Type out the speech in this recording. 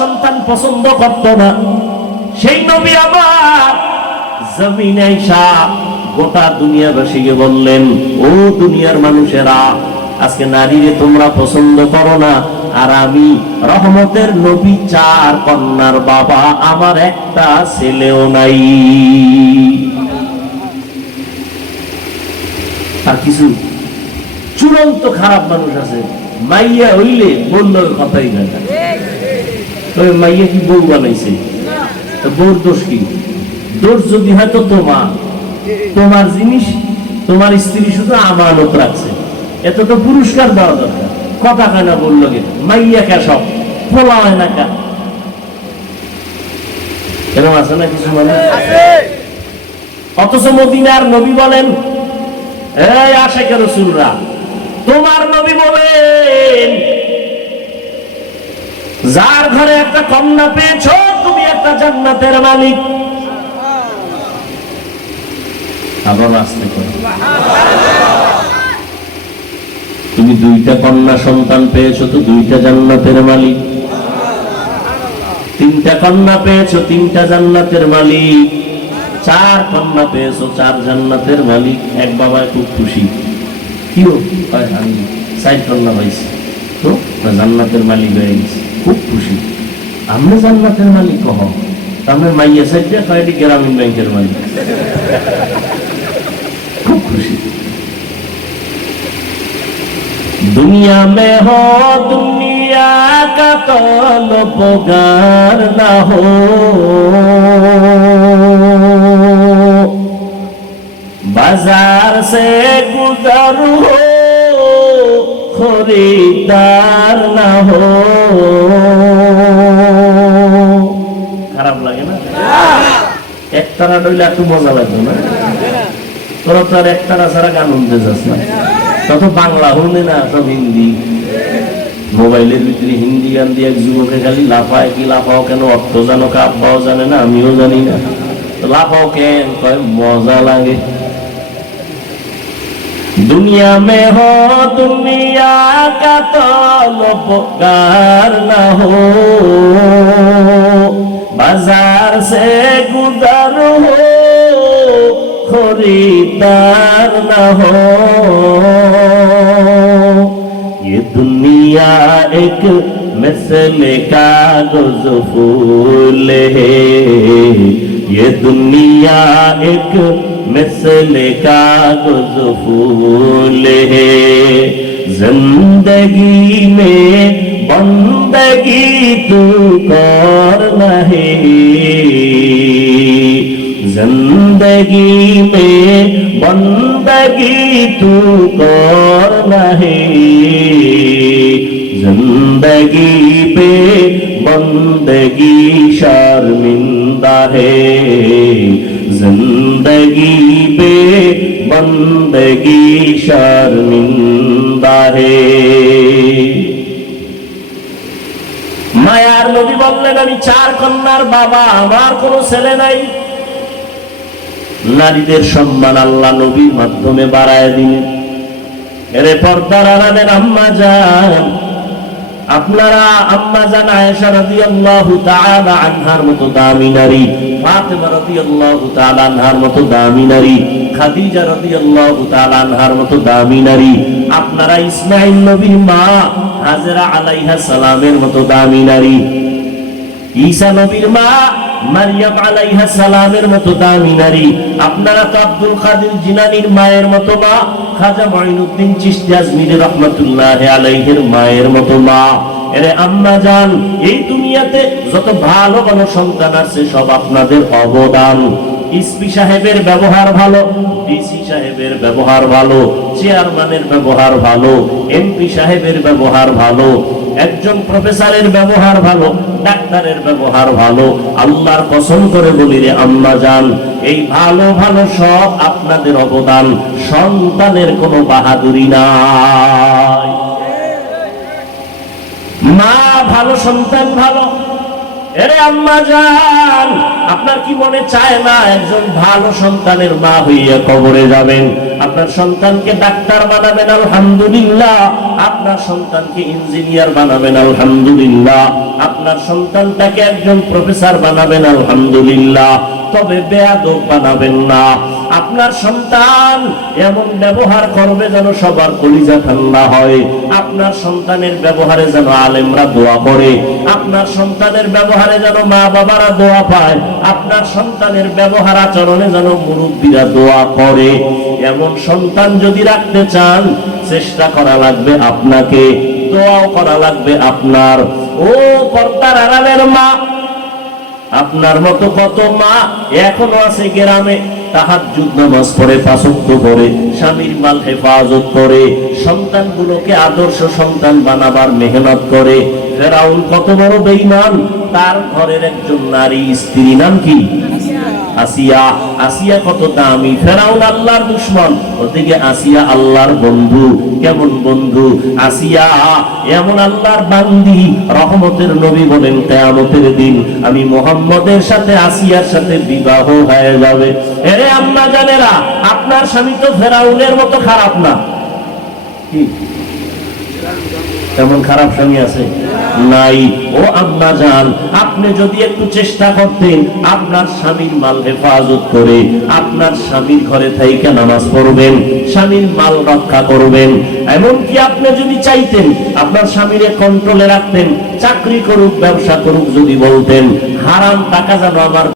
সন্তান পছন্দ করত না, সেই নবী আমার জমিনে আইসা গোটা দুনিয়াবাসীকে বললেন, ও দুনিয়ার মানুষেরা, আজকে নারীরে তোমরা পছন্দ করো না, আর আমি রহমতের নবী, 4 কন্যার বাবা, আমার একটা ছেলেও নাই। আর কিছু চূড়ান্ত খারাপ মানুষ আছে, মাইয়া হইলে বললো কথাই না, তবে মাইয়া কি বউ বানাইছে, বউর দোষ কি? দোষ যদি হয়তো তোমার জিনিস তোমার স্ত্রী শুধু আমানত রাখছে, এত তো পুরস্কার দেওয়া দরকার। কথা কেনা বললো গে মাইয়া কে সব ফোলা হয় না কা, এরকম আছে না কিছু মানে। অথচ মদিনার নবী বলেন, এই আশিকে রাসূলরা, তোমার নবী বলেন, যার ঘরে একটা কন্যা পেয়েছো তুমি একটা জান্নাতের মালিক। আবার আসতে করে, তুমি 2টা কন্যা সন্তান পেয়েছো তো 2টা জান্নাতের মালিক, 3টা কন্যা পেয়েছো 3টা জান্নাতের মালিক, 4 কন্যা পেয়েছো 4 জান্নাতের মালিক। এক বাবা খুব খুশি, কি হয় আমি 4 কন্যা পাইছি তো জান্নাতের মালিক হয়ে গেছি, খুব খুশি। আমরা জান্নাতের মালিক কহ, আমরা মাইয়া সাইডে কয়েকটি গ্রামীণ ব্যাংকের মালিক, খুব খুশি। दुनिया में हो दुनिया का तलबगार ना हो, बाजार से गुजर हो खरीदार ना हो। খারাপ লাগে না? একটানা ডইলে একটু মজা লাগবে না? তোরা তো আর একটানা ছাড়া গান শুনতে যাস না, তত বাংলা শুনে না, সব হিন্দি। মোবাইলের ভিতরে হিন্দি গান দিয়ে এক যুবকে খালি লাফায়, কি লাফাও কেন, অর্থ জানো কা আব্বাও জানে না, আমিও জানি না, লাফাও কেন, কয় মজা লাগে। दुनिया में हो दुनिया का तलबगार ना हो, बाजार से गुजर हो खरीदार ना हो। ये दुनिया एक मिसले कागज फूल है, ये दुनिया एक मिसले कागज फूल है। जिंदगी में बंदगी तू करना है, जिंदगी में बंदगी तू करना है। जिंदगी पे बंदगी शर्मिंदा है, जिंदगी पे बंदगी शर्मिंदा है। মায়ার নবী বললেন, আমি 4 কন্যার বাবা, আমার কোনো ছেলে নাই। নারীদের সম্মান আল্লাহ নবীর মাধ্যমে বাড়ায় দিলেন। এরে পর্দার আড়ালের আম্মা জান, আপনারা আম্মা জান আয়েশা রাদিয়াল্লাহু তাআলা আনহার মতো দামি নারী, ফাতেমা রাদিয়াল্লাহু তাআলা আনহার মতো দামি নারী, খাদিজা রাদিয়াল্লাহু তাআলা আনহার মতো দামি নারী, আপনারা ইসমাঈল নবীর মা হাজেরা আলাইহা সালামের মতো দামি নারী, ঈসা নবীর মা মারিয়াম আলাইহা সালামের মতো দামি নারী, আপনারা তো আব্দুল কাদের জিলানীর মায়ের মতো মা, খাজা মঈনুদ্দিন চিশতি আজমিরি রাহমাতুল্লাহি আলাইহির মায়ের মতো মা। এরে আম্মা জান, এই দুনিয়াতে যত ভালো ভালো সন্তান আছে সব আপনাদের অবদান। এসপি সাহেবের ব্যবহার ভালো, ডিসি সাহেবের ব্যবহার ভালো, চেয়ারম্যানের ব্যবহার ভালো, এমপি সাহেবের ব্যবহার ভালো, একজন প্রফেসরের ব্যবহার ভালো, ডাক্তারের ব্যবহার ভালো। আল্লাহর কসম করে বলি রে আম্মা জান, এই ভালো ভালো সব আপনাদের অবদান, সন্তানের কোনো বাহাদুরি নাই। মা ভালো, সন্তান ভালো, এরে আম্মা জান, আপনার কি মনে চায় না একজন ভালো সন্তানের মা হইয়া কবরে যাবেন? আপনার সন্তানকে ডাক্তার বানাবেন, আলহামদুলিল্লাহ। আপনার সন্তানকে ইঞ্জিনিয়ার বানাবেন, আলহামদুলিল্লাহ। আপনার সন্তানটাকে একজন প্রফেসর বানাবেন, আলহামদুলিল্লাহ। তবে বেয়াদব বানাবেন না। আপনার সন্তান এমন ব্যবহার করবে যেন সবার কলিজা ঠান্ডা হয়। আপনার সন্তানের ব্যবহারে যেন আলেমরা দোয়া করে। আপনার সন্তানের ব্যবহারে যেন মা বাবারা দোয়া পায়। আপনার সন্তানের ব্যবহার আচরণে যেন মুরব্বীরা দোয়া করে। এমন সন্তান যদি রাখতে চান, চেষ্টা করা লাগবে আপনাকে, দোয়াও করা লাগবে আপনার। ও পর্দার আড়ালের মা, আপনার মতো কত মা এখনো আছে গ্রামে, তাহাজ্জুদ নামাজ পড়ে, পাঁচ ওয়াক্ত পড়ে, স্বামীর মাল হেফাজত করে, সন্তানগুলোকে আদর্শ সন্তান বানাবার মেহনত করে। ফেরাউন কত বড় বেঈমান, তার ঘরের একজন নারী স্ত্রী নাম কি? আসিয়া। আসিয়া কত দামি। ফেরাউন আল্লাহর দুশমন, ওদিকে আসিয়া আল্লাহর বন্ধু। কেমন বন্ধু? আসিয়া এমন আল্লাহর বান্দি, রহমতের নবী বলেন কিয়ামতের দিন আমি মুহাম্মদের সাথে আসিয়ার সাথে বিবাহ হয়ে যাবে। এরে আম্মা জানেরা, আপনার স্বামী তো ফেরাউনের মতো খারাপ না। কি তেমন খারাপ স্বামী আছে? নাই। ও আম্মা জান, আপনি যদি একটু চেষ্টা করতেন, আপনার স্বামীর মাল হেফাজত করে, আপনার স্বামীর ঘরে থাইকা নামাজ পড়বেন, স্বামীর মাল রক্ষা করবেন। এমনকি আপনি যদি চাইতেন আপনার স্বামীরে কন্ট্রোলে রাখতেন, চাকরি করুক, ব্যবসা করুক, যদি বলতেন হারাম টাকা যেন আমার